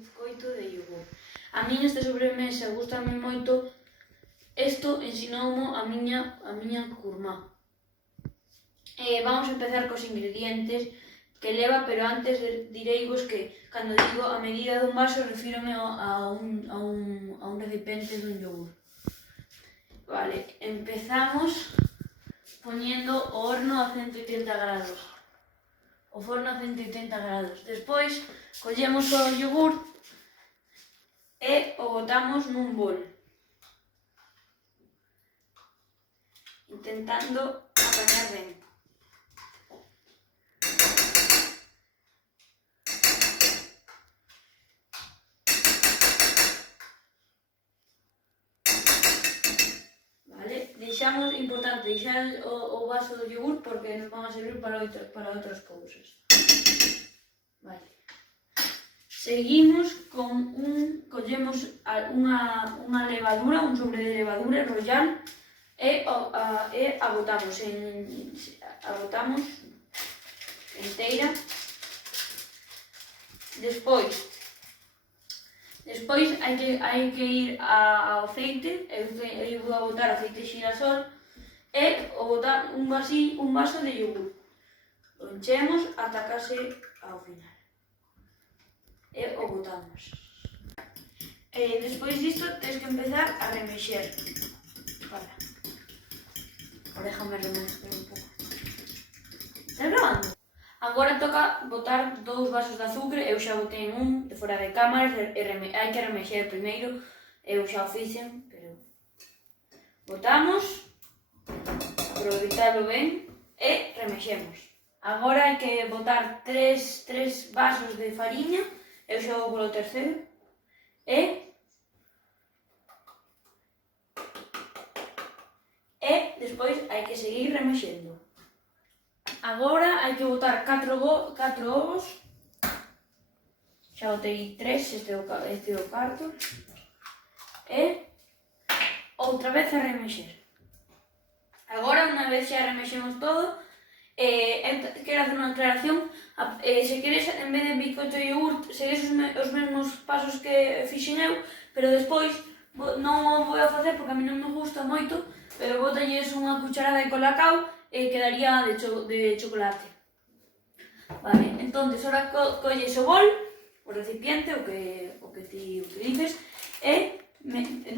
bizcoito de yogur. A mí esta sobremesa gustame moito. Isto ensinoumo a miña curmá. Vamos a empezar cos ingredientes que leva, pero antes direivos que cando digo a medida dun vaso refírome a un recipiente dun yogur. Vale, empezamos poñendo o horno a 180 grados. O forno a 180 grados. Despois, collemos o yogur e o botamos nun bol. Intentando apañar ben. Vale, deixamos, importante, deixar o vaso do yogur porque nos van a servir para outras cousas. Vale. Seguimos con collemos unha levadura, un sobre de levadura royal e a botamos enteira. Despois hai que ir ao aceite. Eu vou botar aceite xirasol e botar un vaso de yogur. O enchemos ata case ao final. E o botamos. Despois disto tens que empezar a remexer. Para. Déjame remexer un pouco. Estás grabando? Agora toca botar 2 vasos de azúcar. Eu xa botei un de fora de cámaras e hai que remexer primeiro. Eu xa o fixen, pero... Botamos, aproveitalo ben e remexemos. Agora hai que botar 3 vasos de fariña. Eu xa vou polo terceiro. E despois hai que seguir remexendo. Agora hai que botar 4 ovos. Xa botei 3, este é o cuarto. E outra vez a remexer. Agora, unha vez xa remexemos todo, quero hacer unha aclaración. Se queres, en vez de bizcoito de yogur, segues os mesmos pasos que fixen eu, pero despois non o vou a facer porque a mí non me gusta moito, pero botalles unha cucharada de colacao e quedaría de chocolate. Vale, entonces ahora colles o bol, o recipiente, o que ti utilices, e metes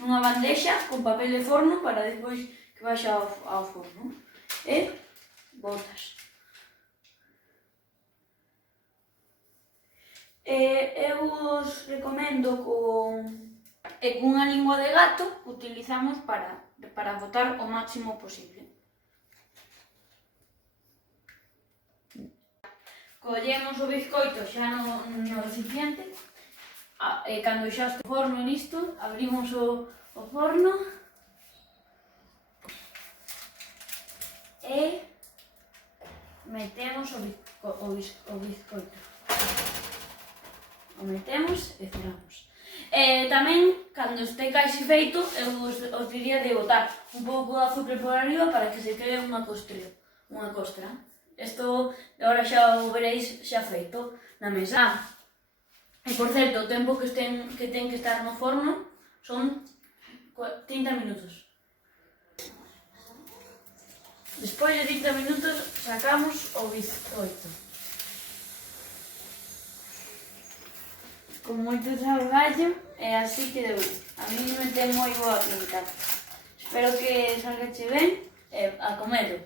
nunha bandexa con papel de forno para despois que baixa ao forno. E botas. Eu os recomendo cunha lingua de gato, utilizamos para botar o máximo posible. Collemos o bizcoito xa no recipiente e cando xa este forno listo, abrimos o forno e metemos o bizcoito. O metemos e cerramos. Tamén, cando este case feito, eu os diría de botar un pouco de azúcar por arriba para que se quede unha costra. Isto, agora xa o veréis xa feito na mesa. E, por certo, o tempo que ten que estar no forno son 30 minutos. Despois de 30 minutos sacamos o bizcoito. Con moito salgallo e así quedou. A mí me ten moi boa pinta. Espero que salgache ben e a comelo.